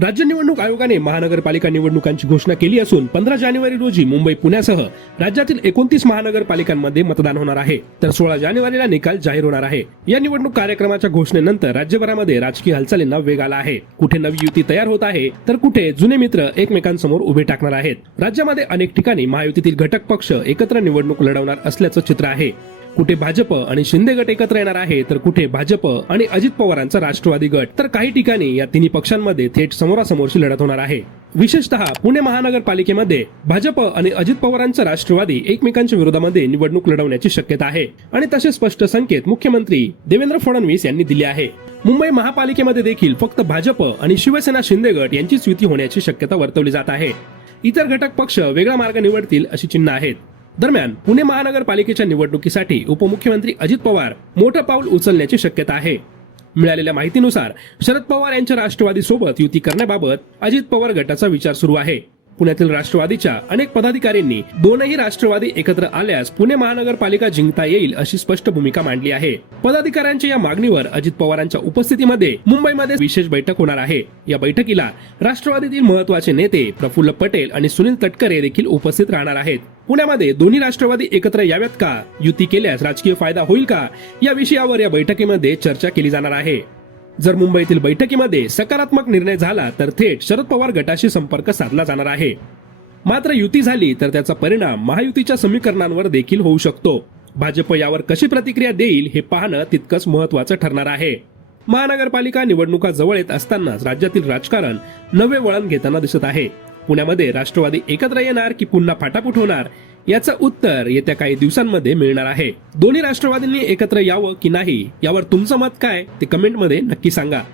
राज्य निवडणूक आयोगाने महानगरपालिका निवडणुकांची घोषणा केली असून 15 जानेवारी रोजी मुंबई पुण्यासह राज्यातील 29 महानगरपालिकांमध्ये मतदान होणार आहे, तर 16 जानेवारीला निकाल जाहीर होणार आहे। या निवडणूक कार्यक्रमाच्या घोषणेनंतर राज्यभरामध्ये राजकीय हालचालींना वेग आला आहे। कुठे नवी युती तयार होत आहे, तर कुठे जुने मित्र एकमेकांसमोर उभे टाकणार आहेत। राज्यामध्ये अनेक ठिकाणी महायुतीतील घटक पक्ष एकत्र निवडणूक लढवणार असल्याचं चित्र आहे। कुठे भाजप आणि शिंदे गट एकत्र येणार आहे, तर कुठे भाजप आणि अजित पवारांचा राष्ट्रवादी गट, तर काही ठिकाणी या तिन्ही पक्षांमध्ये थेट समोरासमोरची लढत होणार आहे। विशेषतः पुणे महानगरपालिकेमध्ये भाजप आणि अजित पवारांचा राष्ट्रवादी एकमेकांच्या विरोधामध्ये निवडणूक लढवण्याची शक्यता आहे आणि तसे स्पष्ट संकेत मुख्यमंत्री देवेंद्र फडणवीस यांनी दिले आहे। मुंबई महापालिकेमध्ये देखील फक्त भाजप आणि शिवसेना शिंदे गट यांचीच युती होण्याची शक्यता वर्तवली जात आहे। इतर घटक पक्ष वेगळा मार्ग निवडतील अशी चिन्ह आहेत। दरम्यान पुणे महानगरपालिकेच्या निवडणुकीसाठी उपमुख्यमंत्री अजित पवार मोठं पाऊल उचलण्याची शक्यता आहे। मिळालेल्या माहितीनुसार शरद पवार यांच्या राष्ट्रवादी सोबत युती करण्याबाबत अजित पवार गटाचा विचार सुरू आहे। पुण्यातील राष्ट्रवादीच्या अनेक पदाधिकाऱ्यांनी दोनही राष्ट्रवादी एकत्र आल्यास पुणे महानगरपालिका जिंकता येईल अशी स्पष्ट भूमिका मांडली आहे। पदाधिकाऱ्यांच्या या मागणीवर अजित पवारांच्या उपस्थितीमध्ये मुंबईमध्ये विशेष बैठक होणार आहे। या बैठकीला राष्ट्रवादीतील महत्त्वाचे नेते प्रफुल्ल पटेल आणि सुनील तटकरे देखील उपस्थित राहणार आहेत। पुण्यामध्ये दोन्ही राष्ट्रवादी एकत्र याव्यात का, युती केल्यास राजकीय फायदा होईल का, या विषयावर या बैठकीमध्ये चर्चा केली जाणार आहे। जर मुंबईतील बैठकीमध्ये सकारात्मक निर्णय झाला तर थेट शरद पवार गटाशी संपर्क साधला जाणार आहे। मात्र युती झाली तर त्याचा परिणाम महायुतीच्या समीकरणांवर देखील होऊ शकतो। भाजप यावर कशी प्रतिक्रिया देईल हे पाहणं तितकंच महत्त्वाचं ठरणार आहे। महानगरपालिका निवडणुका जवळ येत असतानाच राज्यातील राजकारण नवे वळण घेताना दिसत आहे। पुण्यामध्ये राष्ट्रवादी एकत्र येणार की पुन्हा फाटाफूट होणार, याचं उत्तर येत्या काही दिवसांमध्ये मिळणार आहे। दोन्ही राष्ट्रवादींनी एकत्र यावं की नाही यावर तुमचं मत काय ते कमेंटमध्ये नक्की सांगा।